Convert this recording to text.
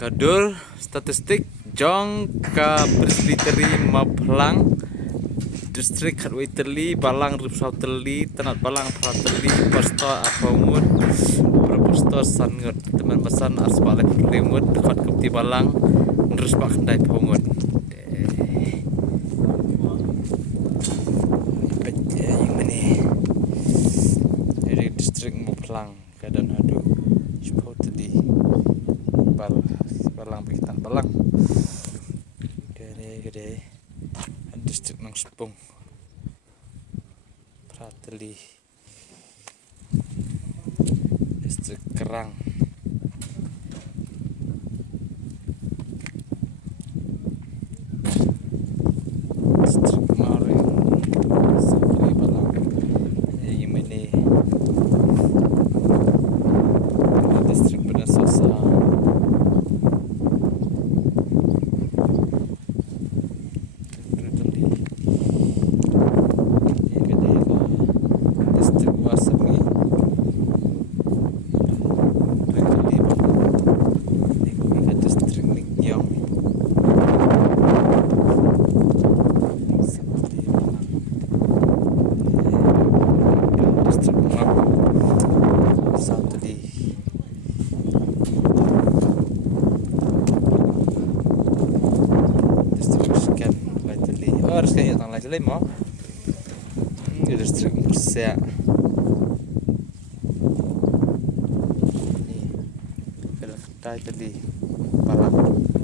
Kadur statistik jong ka presbiteri Maplang distrik Katwaiteli Balang Ripsauteli Tanat Balang Prateli Posto Apamut Proposto Sangut teman pesan asbalik rimut dekat Kepti Balang terus pak kendai Pamut yang mana dari distrik Maplang keadaan adu Ripsauteli Balang Pikitan Balang gede distrik Nang Sepung Prateli distrik Kerang distrik Maring Sapri Balang yang ini distrik Benasosa harus kayak tang lagi lagi mau di distrik Persia ini film tadi Balang